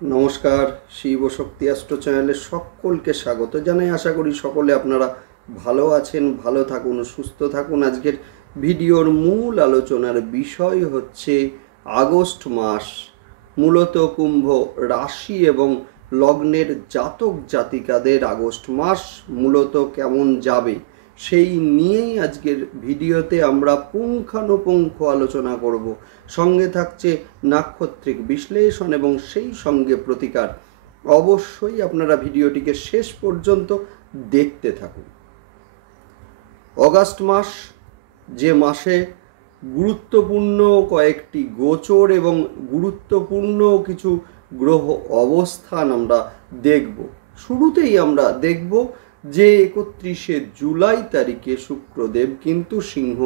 নমস্কার, শিব শক্তি অ্যাস্ট্রো চ্যানেলে সকলকে স্বাগত জানাই। আশা করি সকলে আপনারা ভালো আছেন, ভালো থাকুন, সুস্থ থাকুন। আজকের ভিডিওর মূল আলোচনার বিষয় হচ্ছে আগস্ট মাস, মূলত কুম্ভ রাশি এবং লগ্নের জাতক জাতিকাদের আগস্ট মাস মূলত কেমন যাবে সেই নিয়েই আজকের ভিডিওতে আমরা পুঙ্খানুপুঙ্খ আলোচনা করব। সঙ্গে থাকছে নাক্ষত্রিক বিশ্লেষণ এবং সেই সঙ্গে প্রতিকার। অবশ্যই আপনারা ভিডিওটিকে শেষ পর্যন্ত দেখতে থাকুন। অগাস্ট মাস, যে মাসে গুরুত্বপূর্ণ কয়েকটি গোচর এবং গুরুত্বপূর্ণ কিছু গ্রহ অবস্থান আমরা দেখব। শুরুতেই আমরা দেখব যে 31শে জুলাই তারিখে শুক্রদেব কিন্তু সিংহ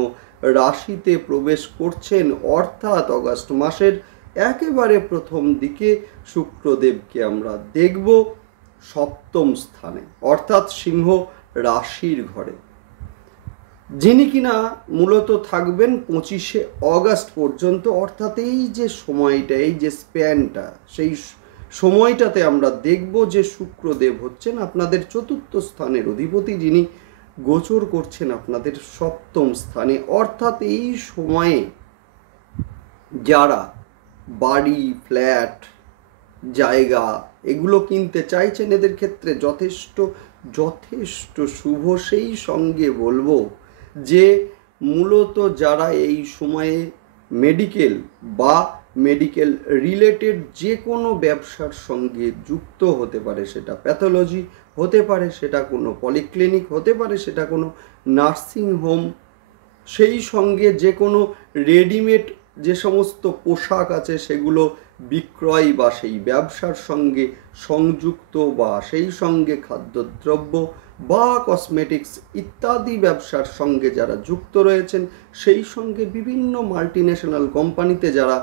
রাশিতে প্রবেশ করছেন, অর্থাৎ অগাস্ট মাসের একেবারে প্রথম দিকে শুক্রদেবকে আমরা দেখব সপ্তম স্থানে, অর্থাৎ সিংহ রাশির ঘরে, যিনি কিনা মূলত থাকবেন 25শে অগাস্ট পর্যন্ত। অর্থাৎ এই যে সময়টা, এই যে স্প্যানটা, সেই সময়টাতে আমরা দেখব যে শুক্রদেব হচ্ছেন আপনাদের চতুর্থ স্থানের অধিপতি, যিনি গোচর করছেন আপনাদের সপ্তম স্থানে। অর্থাৎ এই সময়ে যারা বাড়ি, ফ্ল্যাট, জায়গা এগুলো কিনতে চাইছেন, এদের ক্ষেত্রে যথেষ্ট শুভ। সেই সঙ্গে বলবো যে মূলত যারা এই সময়ে মেডিকেল বা মেডিকেল রিলেটেড যে কোনো ব্যবসার সঙ্গে যুক্ত হতে পারে, সেটা প্যাথোলজি হতে পারে, সেটা কোনো পলিক্লিনিক হতে পারে, সেটা কোনো নার্সিং হোম, সেই সঙ্গে যে কোনো রেডিমেড যে সমস্ত পোশাক আছে সেগুলো বিক্রয় বা সেই ব্যবসার সঙ্গে সংযুক্ত, বা সেই সঙ্গে খাদ্যদ্রব্য বা কসমেটিক্স ইত্যাদি ব্যবসার সঙ্গে যারা যুক্ত রয়েছেন, সেই সঙ্গে বিভিন্ন মাল্টিন্যাশনাল কোম্পানিতে যারা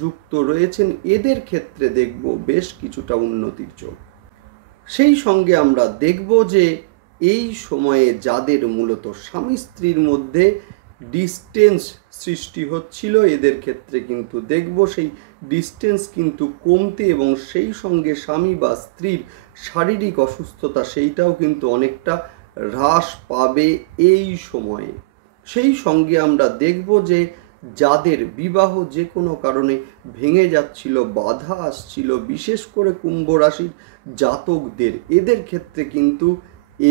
যুক্ত রয়েছেন, এদের ক্ষেত্রে দেখব বেশ কিছুটা উন্নতির যোগ। সেই সঙ্গে আমরা দেখব যে এই সময়ে যাদের মূলত স্বামী স্ত্রীর মধ্যে ডিস্টেন্স সৃষ্টি হচ্ছিল, এদের ক্ষেত্রে কিন্তু দেখব সেই ডিস্টেন্স কিন্তু কমতে, এবং সেই সঙ্গে স্বামী বা স্ত্রীর শারীরিক অসুস্থতা সেইটাও কিন্তু অনেকটা হ্রাস পাবে এই সময়ে। সেই সঙ্গে আমরা দেখব যে যাদের বিবাহ যে কোনো কারণে ভেঙে যাচ্ছিল, বাধা আসছিল, বিশেষ করে কুম্ভ রাশির জাতকদের, এদের ক্ষেত্রে কিন্তু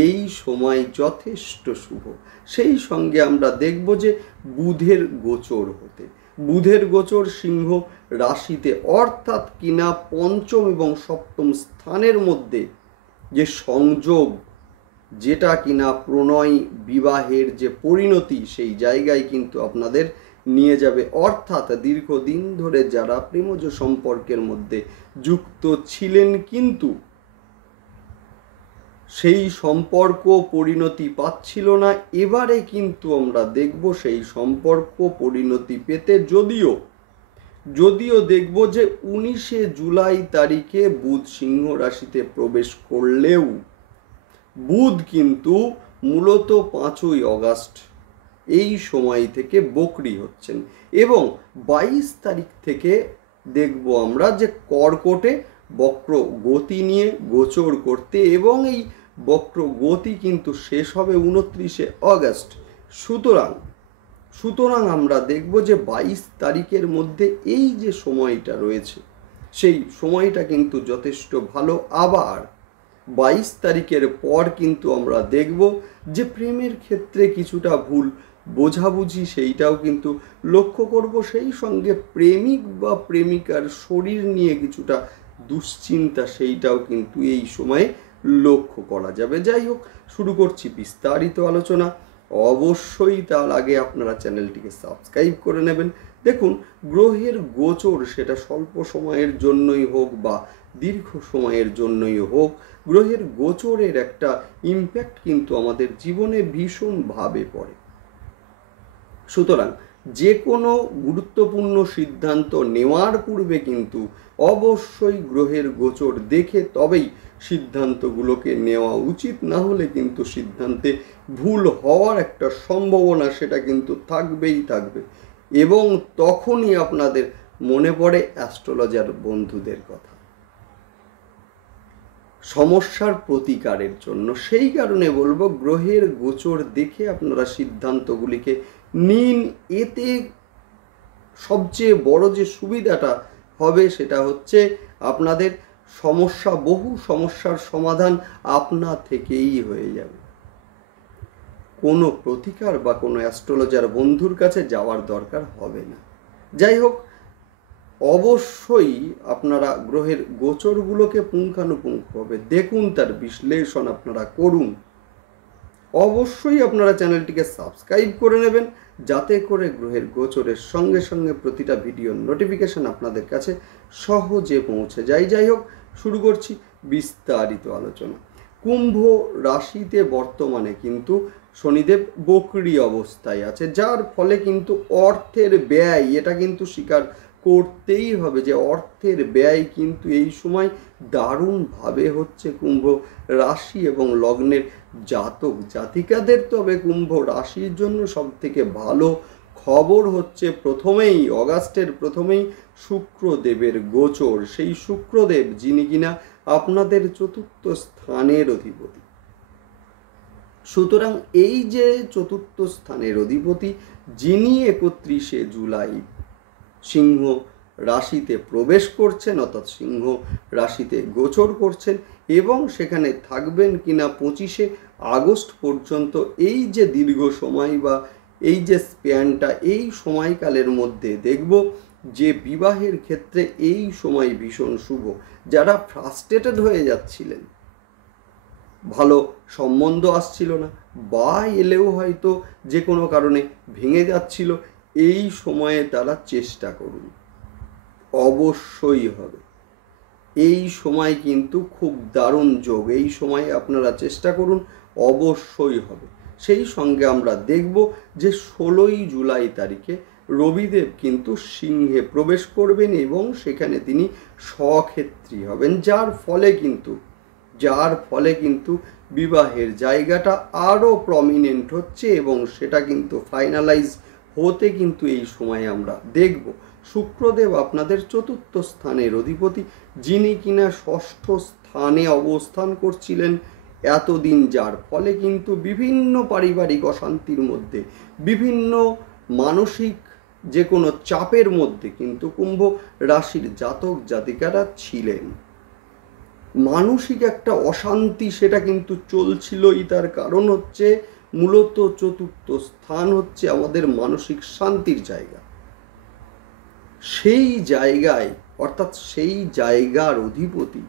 এই সময় যথেষ্ট শুভ। সেই সঙ্গে আমরা দেখব যে বুধের গোচর সিংহ রাশিতে, অর্থাৎ কিনা পঞ্চম এবং সপ্তম স্থানের মধ্যে যে সংযোগ, যেটা কিনা প্রণয় বিবাহের যে পরিণতি, সেই জায়গায় কিন্তু আপনাদের নিয়ে যাবে। অর্থাৎ দীর্ঘদিন ধরে যারা প্রেমজ সম্পর্কের মধ্যে যুক্ত ছিলেন কিন্তু সেই সম্পর্ক পরিণতি পাচ্ছিল না, এবারে কিন্তু আমরা দেখব সেই সম্পর্ক পরিণতি পেতে। যদিও দেখব যে 19শে জুলাই তারিখে বুধ সিংহ রাশিতে প্রবেশ করলেও বুধ কিন্তু মূলত 5ই অগাস্ট এই সময় থেকে বকরি হচ্ছেন, এবং 22 তারিখ থেকে দেখব আমরা যে কর্কটে বক্র গতি নিয়ে গোচর করতে, এবং এই বক্র গতি কিন্তু শেষ হবে 29শে অগাস্ট। সুতরাং আমরা দেখব যে 22 তারিখের মধ্যে এই যে সময়টা রয়েছে, সেই সময়টা কিন্তু যথেষ্ট ভালো। আবার 22 তারিখের পর কিন্তু আমরা দেখব যে প্রেমের ক্ষেত্রে কিছুটা ভুল বোঝাবুঝি সেইটাও কিন্তু লক্ষ্য করব। সেই সঙ্গে প্রেমিক বা প্রেমিকার শরীর নিয়ে কিছুটা দুশ্চিন্তা, সেইটাও কিন্তু এই সময়ে লক্ষ্য করা যাবে। যাই হোক, শুরু করছি বিস্তারিত আলোচনা। অবশ্যই তার আগে আপনারা চ্যানেলটিকে সাবস্ক্রাইব করে নেবেন। দেখুন, গ্রহের গোচর সেটা স্বল্প সময়ের জন্যই হোক বা দীর্ঘ সময়ের জন্যই হোক, গ্রহের গোচরের একটা ইম্প্যাক্ট কিন্তু আমাদের জীবনে ভীষণভাবে পড়ে। সুতরাং যে কোনো গুরুত্বপূর্ণ সিদ্ধান্ত নেওয়ার পূর্বে কিন্তু অবশ্যই গ্রহের গোচর দেখে তবেই সিদ্ধান্তগুলোকে নেওয়া উচিত। না হলে কিন্তু সিদ্ধান্তে ভুল হওয়ার একটা সম্ভাবনা সেটা কিন্তু থাকবে, এবং তখনই আপনাদের মনে পড়ে অ্যাস্ট্রোলজার বন্ধুদের কথা। সমস্যার প্রতিকারের জন্য। সেই কারণে বলবো গ্রহের গোচর দেখে আপনারা সিদ্ধান্তগুলিকে নিন। এতে সবচেয়ে বড় যে সুবিধাটা হবে সেটা হচ্ছে আপনাদের বহু সমস্যার সমাধান আপনা থেকেই হয়ে যাবে। কোনো প্রতিকার বা কোনো অ্যাস্ট্রোলজার বন্ধুর কাছে যাওয়ার দরকার হবে না। যাই হোক, অবশ্যই আপনারা গ্রহের গোচরগুলোকে পুঙ্খানুপুঙ্খভাবে দেখুন, তার বিশ্লেষণ আপনারা করুন। অবশ্যই আপনারা চ্যানেলটিকে সাবস্ক্রাইব করে নেবেন, যাতে করে গ্রহের গোচরের সঙ্গে সঙ্গে প্রতিটা ভিডিওর নোটিফিকেশন আপনাদের কাছে সহজে পৌঁছে যায়। যাই হোক, শুরু করছি বিস্তারিত আলোচনা। কুম্ভ রাশিতে বর্তমানে কিন্তু শনিদেব বক্রী অবস্থায় আছে, যার ফলে কিন্তু অর্থের ব্যয়, এটা কিন্তু স্বীকার করতেই হবে যে অর্থের ব্যয় কিন্তু এই সময় দারুণভাবে হচ্ছে কুম্ভ রাশি এবং লগ্নের জাতক জাতিকাদের। তবে কুম্ভ রাশির জন্য সবথেকে ভালো খবর হচ্ছে অগাস্টের প্রথমেই শুক্রদেবের গোচর। সেই শুক্রদেব যিনি কিনা আপনাদের চতুর্থ স্থানের অধিপতি। সুতরাং এই যে চতুর্থ স্থানের অধিপতি যিনি 31শে জুলাই সিংহ রাশিতে প্রবেশ করছেন, অর্থাৎ সিংহ রাশিতে গোচর করছেন এবং সেখানে থাকবেন কিনা 25শে আগস্ট পর্যন্ত, এই যে দীর্ঘ সময় বা এই যে স্প্যানটা, এই সময়কালের মধ্যে দেখব যে বিবাহের ক্ষেত্রে এই সময় ভীষণ শুভ। যারা ফ্রাস্ট্রেটেড হয়ে যাচ্ছিলেন, ভালো সম্বন্ধ আসছিল না বা এলেও হয়তো যে কোনো কারণে ভেঙে যাচ্ছিল, এই সময়ে তারা চেষ্টা করুন, অবশ্যই হবে। এই সময় কিন্তু খুব দারুণ যোগ, এই সময়ে আপনারা চেষ্টা করুন, অবশ্যই হবে। সেই সঙ্গে আমরা দেখব যে 16ই জুলাই তারিখে রবিদেব কিন্তু সিংহে প্রবেশ করবেন এবং সেখানে তিনি স্বক্ষেত্রী হবেন, যার ফলে কিন্তু বিবাহের জায়গাটা আরও প্রমিনেন্ট হচ্ছে এবং সেটা কিন্তু ফাইনালাইজ হতে কিন্তু এই সময় আমরা দেখব। শুক্রদেব আপনাদের চতুর্থ স্থানের অধিপতি, যিনি কিনা ষষ্ঠ স্থানে অবস্থান করছিলেন এতদিন, যার ফলে কিন্তু বিভিন্ন পারিবারিক অশান্তির মধ্যে, বিভিন্ন মানসিক যে কোনো চাপের মধ্যে কিন্তু কুম্ভ রাশির জাতক জাতিকারা ছিলেন। মানসিক একটা অশান্তি সেটা কিন্তু চলছিলই, তার কারণ হচ্ছে মূলত চতুর্থ স্থান হচ্ছে আমাদের মানসিক শান্তির জায়গা। সেই জায়গায়, অর্থাৎ সেই জায়গার অধিপতি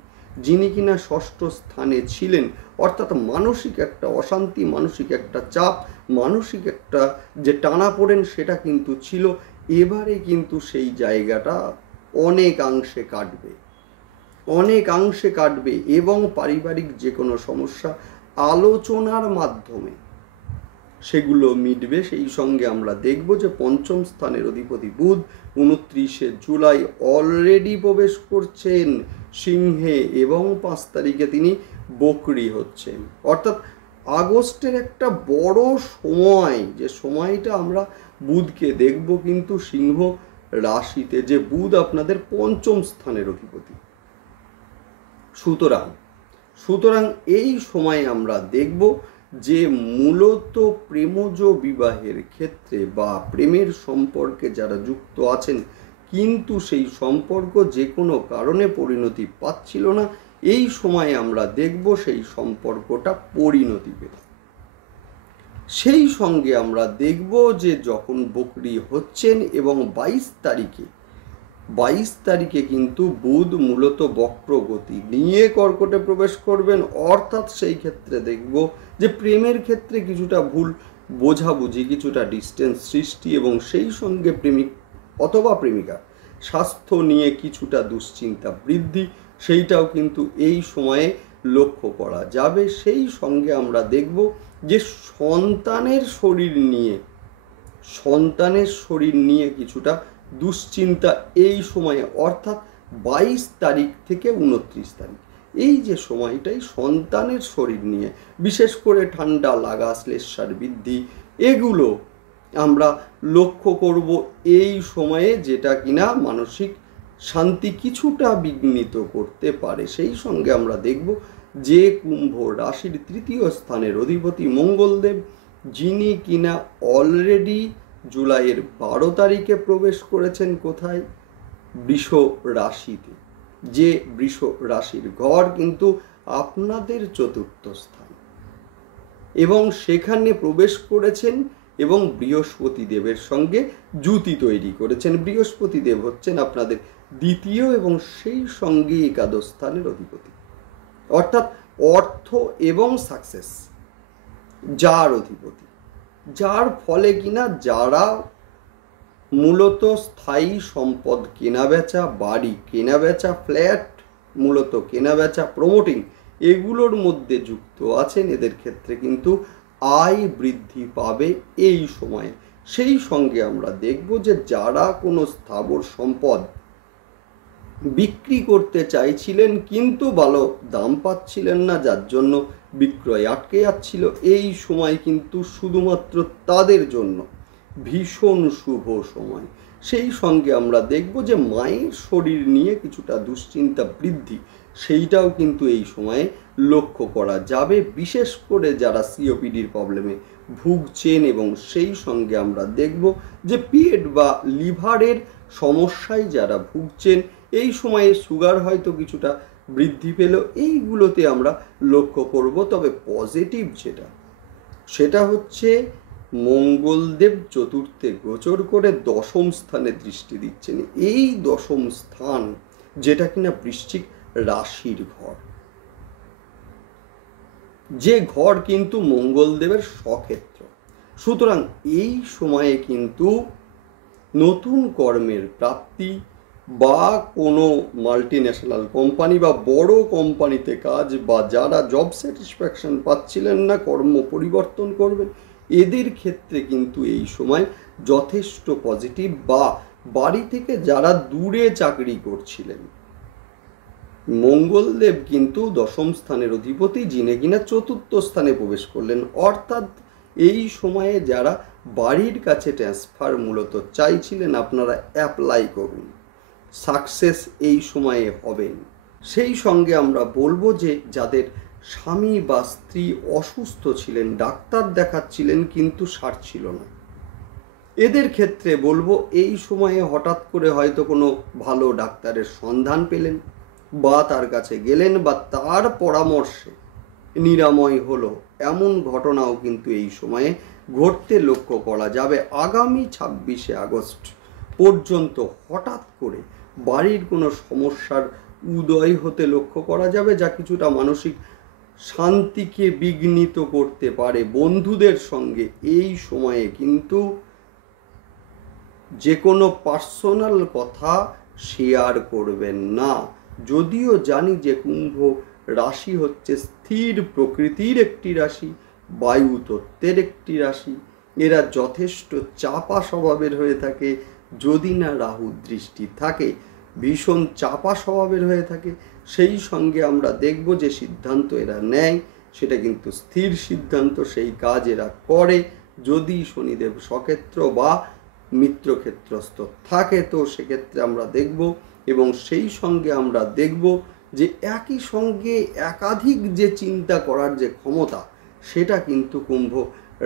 যিনি কিনা ষষ্ঠ স্থানে ছিলেন, অর্থাৎ মানসিক একটা অশান্তি, মানসিক একটা চাপ, মানসিক একটা যে টানাপোড়েন সেটা কিন্তু ছিল। এবারে কিন্তু সেই জায়গাটা অনেকাংশে কাটবে এবং পারিবারিক যে কোনো সমস্যা আলোচনার মাধ্যমে সেগুলো মিটবে। সেই সঙ্গে আমরা দেখব যে পঞ্চম স্থানের অধিপতি বুধ 29শে জুলাই অলরেডি প্রবেশ করছেন সিংহে এবং 5 তারিখে তিনি বক্রী হচ্ছেন। অর্থাৎ আগস্টের একটা বড় সময়, যে সময়টা আমরা বুধকে দেখব কিন্তু সিংহ রাশিতে, যে বুধ আপনাদের পঞ্চম স্থানের অধিপতি। সুতরাং এই সময় আমরা দেখব যে মূলত প্রেমজ বিবাহের ক্ষেত্রে বা প্রেমের সম্পর্কে যারা যুক্ত আছেন কিন্তু সেই সম্পর্ক যে কোনো কারণে পরিণতি পাচ্ছিল না, এই সময় আমরা দেখব সেই সম্পর্কটা পরিণতি পেল। সেই সঙ্গে আমরা দেখব যে যখন বক্রী হচ্ছেন এবং 22 তারিখে কিন্তু বুধ মূলত বক্রগতি নিয়ে কর্কটে প্রবেশ করবেন। অর্থাৎ সেই ক্ষেত্রে দেখব যে প্রেমের ক্ষেত্রে কিছুটা ভুল বোঝাবুঝি, কিছুটা ডিস্টেন্স সৃষ্টি এবং সেই সঙ্গে প্রেমিক অথবা প্রেমিকা স্বাস্থ্য নিয়ে কিছুটা দুশ্চিন্তা বৃদ্ধি, সেইটাও কিন্তু এই সময়ে লক্ষ্য করা যাবে। সেই সঙ্গে আমরা দেখব যে সন্তানের শরীর নিয়ে কিছুটা দুশ্চিন্তা এই সময়ে, অর্থাৎ 22 তারিখ থেকে 29 তারিখ, এই যে সময়টাই সন্তানের শরীর নিয়ে বিশেষ করে ঠান্ডা লাগা, শ্লেষ্মার বৃদ্ধি, এগুলো আমরা লক্ষ্য করব এই সময়ে, যেটা কিনা মানসিক শান্তি কিছুটা বিঘ্নিত করতে পারে। সেই সঙ্গে আমরা দেখব যে কুম্ভ রাশির তৃতীয় স্থানের অধিপতি মঙ্গলদেব, যিনি কিনা অলরেডি জুলাইয়ের 12 তারিখে প্রবেশ করেছেন কোথায়? বৃষ রাশিতে। যে বৃষ রাশির ঘর কিন্তু আপনাদের চতুর্থ স্থান, এবং সেখানে প্রবেশ করেছেন এবং বৃহস্পতি দেবের সঙ্গে জুতি তৈরি করেছেন। বৃহস্পতি দেব হচ্ছেন আপনাদের দ্বিতীয় এবং সেই সঙ্গে একাদশ স্থানের অধিপতি, অর্থাৎ অর্থ এবং সাকসেস যার অধিপতি, যার ফলে কিনা যারা মূলত স্থায়ী সম্পদ কেনাবেচা, বাড়ি কেনাবেচা, ফ্ল্যাট মূলত কেনাবেচা, প্রমোটিং এগুলোর মধ্যে যুক্ত আছেন, এদের ক্ষেত্রে কিন্তু আয় বৃদ্ধি পাবে এই সময়ে। সেই সঙ্গে আমরা দেখব যে যারা কোনো স্থাবর সম্পদ বিক্রি করতে চাইছিলেন কিন্তু ভালো দাম পাচ্ছিলেন না, যার জন্য বিক্রয় আটকে যাচ্ছিল, এই সময় কিন্তু শুধুমাত্র তাদের জন্য ভীষণ শুভ সময়। সেই সঙ্গে আমরা দেখব যে মায়ের শরীর নিয়ে কিছুটা দুশ্চিন্তা বৃদ্ধি, সেইটাও কিন্তু এই সময়ে লক্ষ্য করা যাবে, বিশেষ করে যারা সিওপিডির প্রবলেমে ভুগছেন। এবং সেই সঙ্গে আমরা দেখব যে পেট বা লিভারের সমস্যায় যারা ভুগছেন, এই সময়ে সুগার হয়তো কিছুটা বৃদ্ধি পেল, এইগুলোতে আমরা লক্ষ্য করব। তবে পজিটিভ যেটা, সেটা হচ্ছে মঙ্গলদেব চতুর্থে গোচর করে দশম স্থানে দৃষ্টি দিচ্ছেন। এই দশম স্থান যেটা কিনা বৃশ্চিক রাশির ঘর, যে ঘর কিন্তু মঙ্গলদেবের স্বক্ষেত্র। সুতরাং এই সময়ে কিন্তু নতুন কর্মের প্রাপ্তি বা কোনো মাল্টিন্যাশনাল কোম্পানি বা বড় কোম্পানিতে কাজ, বা যারা জব স্যাটিসফ্যাকশন পাচ্ছিলেন না, কর্ম পরিবর্তন করবেন, এদের ক্ষেত্রে কিন্তু এই সময় যথেষ্ট পজিটিভ। বা বাড়ি থেকে যারা দূরে চাকরি করছিলেন, মঙ্গলদেব কিন্তু দশম স্থানের অধিপতি, যিনি কিনা চতুর্থ স্থানে প্রবেশ করলেন। অর্থাৎ এই সময়ে যারা বাড়ির কাছে ট্রান্সফার মূলত চাইছিলেন, আপনারা অ্যাপ্লাই করুন, সাকসেস এই সময়ে হবেন। সেই সঙ্গে আমরা বলবো যে যাদের স্বামী বা স্ত্রী অসুস্থ ছিলেন, ডাক্তার দেখাচ্ছিলেন কিন্তু সারছিল না, এদের ক্ষেত্রে বলবো এই সময়ে হঠাৎ করে হয়তো কোনো ভালো ডাক্তারের সন্ধান পেলেন, বা তার কাছে গেলেন, বা তার পরামর্শে নিরাময় হলো, এমন ঘটনাও কিন্তু এই সময়ে ঘটতে লক্ষ্য করা যাবে। আগামী 26শে আগস্ট পর্যন্ত হঠাৎ করে বাড়ির কোনো সমস্যার উদয় হতে লক্ষ্য করা যাবে, যা কিছুটা মানসিক শান্তিকে বিঘ্নিত করতে পারে। বন্ধুদের সঙ্গে এই সময়ে কিন্তু যে কোনো পার্সোনাল কথা শেয়ার করবেন না। যদিও জানি যে কুম্ভ রাশি হচ্ছে স্থির প্রকৃতির একটি রাশি, বায়ু তত্ত্বের একটি রাশি, এরা যথেষ্ট চাপা স্বভাবের হয়ে থাকে, যদি না রাহু দৃষ্টি থাকে, ভীষণ চাপা স্বভাবের হয়ে থাকে। সেই সঙ্গে আমরা দেখব যে সিদ্ধান্ত এরা নেয় সেটা কিন্তু স্থির সিদ্ধান্ত, সেই কাজ এরা করে। যদি শনিদেব স্বক্ষেত্র বা মিত্রক্ষেত্রস্থ থাকে তো সেক্ষেত্রে আমরা দেখব। এবং সেই সঙ্গে আমরা দেখব যে একই সঙ্গে একাধিক যে চিন্তা করার যে ক্ষমতা, সেটা কিন্তু কুম্ভ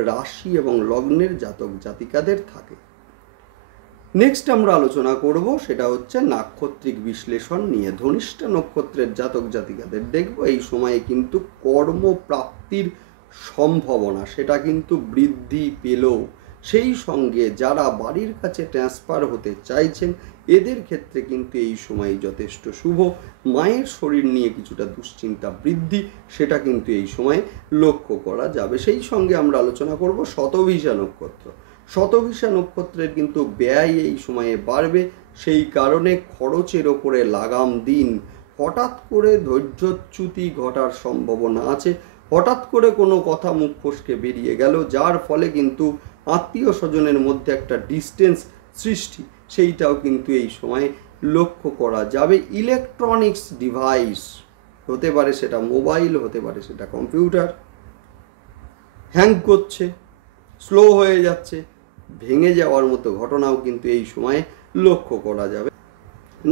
রাশি এবং লগ্নের জাতক জাতিকাদের থাকে। নেক্সট আমরা আলোচনা করব সেটা হচ্ছে নাক্ষত্রিক বিশ্লেষণ নিয়ে। ধনিষ্ঠা নক্ষত্রের জাতক জাতিকাদের দেখব এই সময়ে কিন্তু কর্মপ্রাপ্তির সম্ভাবনা সেটা কিন্তু বৃদ্ধি পেল। সেই সঙ্গে যারা বাড়ির কাছে ট্রান্সফার হতে চাইছেন, এদের ক্ষেত্রে কিন্তু এই সময় যথেষ্ট শুভ। মায়ের শরীর নিয়ে কিছুটা দুশ্চিন্তা বৃদ্ধি, সেটা কিন্তু এই সময় লক্ষ্য করা যাবে। সেই সঙ্গে আমরা আলোচনা করব শতভিষা নক্ষত্র। শতভিষা নক্ষত্রের কিন্তু ব্যয় এই সময়ে বাড়বে, সেই কারণে খরচের ওপরে লাগাম দিন। হঠাৎ করে ধৈর্যচ্যুতি ঘটার সম্ভাবনা আছে, হঠাৎ করে কোনো কথা মুখ ফসকে বেরিয়ে গেল, যার ফলে কিন্তু আত্মীয় স্বজনের মধ্যে একটা ডিস্টেন্স সৃষ্টি, সেইটাও কিন্তু এই সময় লক্ষ্য করা যাবে। ইলেকট্রনিক্স ডিভাইস হতে পারে, সেটা মোবাইল হতে পারে, সেটা কম্পিউটার, হ্যাং করছে, স্লো হয়ে যাচ্ছে, ভেঙে যাওয়ার মতো ঘটনাও কিন্তু এই সময়ে লক্ষ্য করা যাবে।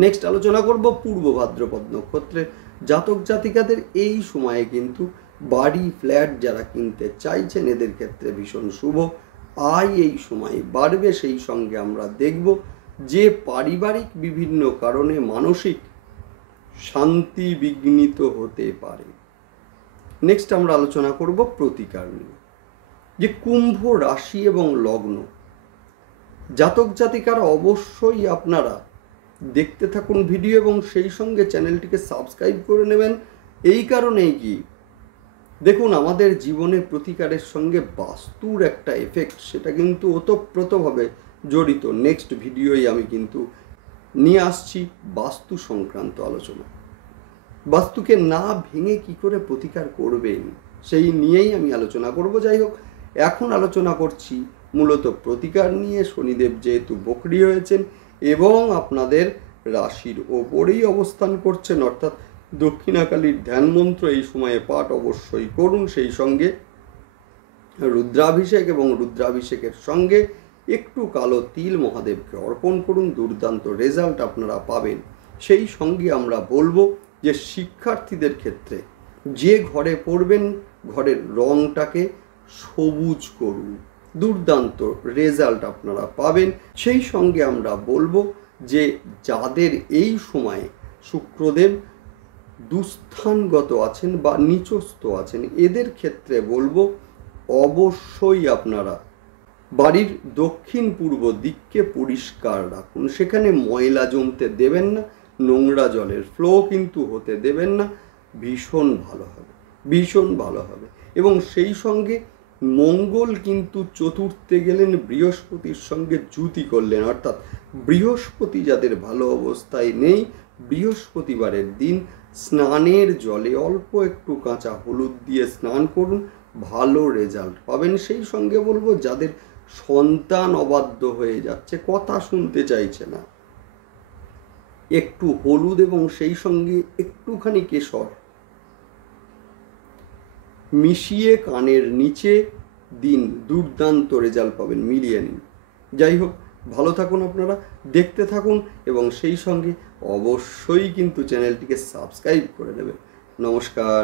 নেক্সট আলোচনা করব পূর্ব ভাদ্রপদ নক্ষত্রের জাতক জাতিকাদের এই সময়ে কিন্তু বাড়ি ফ্ল্যাট যারা কিনতে চাইছেন এদের ক্ষেত্রে ভীষণ শুভ। আয় এই সময় বাড়বে, সেই সঙ্গে আমরা দেখব যে পারিবারিক বিভিন্ন কারণে মানসিক শান্তি বিঘ্নিত হতে পারে। নেক্সট আমরা আলোচনা করব প্রতিকার নিয়ে, যে কুম্ভ রাশি এবং লগ্ন জাতক জাতিকারা অবশ্যই আপনারা দেখতে থাকুন ভিডিও এবং সেই সঙ্গে চ্যানেলটিকে সাবস্ক্রাইব করে নেবেন। এই কারণেই কি দেখুন, আমাদের জীবনে প্রতিকারের সঙ্গে বাস্তুর একটা এফেক্ট, সেটা কিন্তু ওতপ্রোতভাবে জড়িত। নেক্সট ভিডিওই আমি কিন্তু নিয়ে আসছি বাস্তু সংক্রান্ত আলোচনা। বাস্তুকে না ভেঙে কি করে প্রতিকার করবেন সেই নিয়েই আমি আলোচনা করব। যাই হোক, এখন আলোচনা করছি মূলত প্রতিকার নিয়ে। শনিদেব যেহেতু বকরি হয়েছেন এবং আপনাদের রাশির ওপরেই অবস্থান করছেন, অর্থাৎ দক্ষিণাকালীর ধ্যান মন্ত্র এই সময়ে পাঠ অবশ্যই করুন। সেই সঙ্গে রুদ্রাভিষেক এবং রুদ্রাভিষেকের সঙ্গে একটু কালো তিল মহাদেবকে অর্পণ করুন, দুর্দান্ত রেজাল্ট আপনারা পাবেন। সেই সঙ্গে আমরা বলবো যে শিক্ষার্থীদের ক্ষেত্রে যে ঘরে পড়বেন ঘরের রংটাকে সবুজ করুন, দুর্দান্ত রেজাল্ট আপনারা পাবেন। সেই সঙ্গে আমরা বলবো যে যাদের এই সময়ে শুক্রদেব দুস্থানগত আছেন বা নিচস্থ আছেন এদের ক্ষেত্রে বলবো অবশ্যই আপনারা বাড়ির দক্ষিণ পূর্ব দিককে পরিষ্কার রাখুন, সেখানে ময়লা জমতে দেবেন না, নোংরা জলের ফ্লো কিন্তু হতে দেবেন না। ভীষণ ভালো হবে, ভীষণ ভালো হবে। এবং সেই সঙ্গে মঙ্গল কিন্তু চতুর্থে গেলেন, বৃহস্পতির সঙ্গে যুতি করলেন, অর্থাৎ বৃহস্পতি যাদের ভালো অবস্থায় নেই বৃহস্পতিবারের দিন স্নানের জলে অল্প একটু কাঁচা হলুদ দিয়ে স্নান করুন, ভালো রেজাল্ট পাবেন। সেই সঙ্গে বলবো যাদের সন্তান অবাধ্য হয়ে যাচ্ছে, কথা শুনতে চাইছে না, একটু হলুদ এবং সেই সঙ্গে একটুখানি কেশর মিশিয়ে কানের নিচে দিন, দুর্দান্ত রেজাল্ট পাবেন, মিলিয়ে নিন। যাই হোক, ভালো থাকুন, আপনারা দেখতে থাকুন এবং সেই সঙ্গে অবশ্যই কিন্তু চ্যানেলটিকে সাবস্ক্রাইব করে দেবেন। নমস্কার।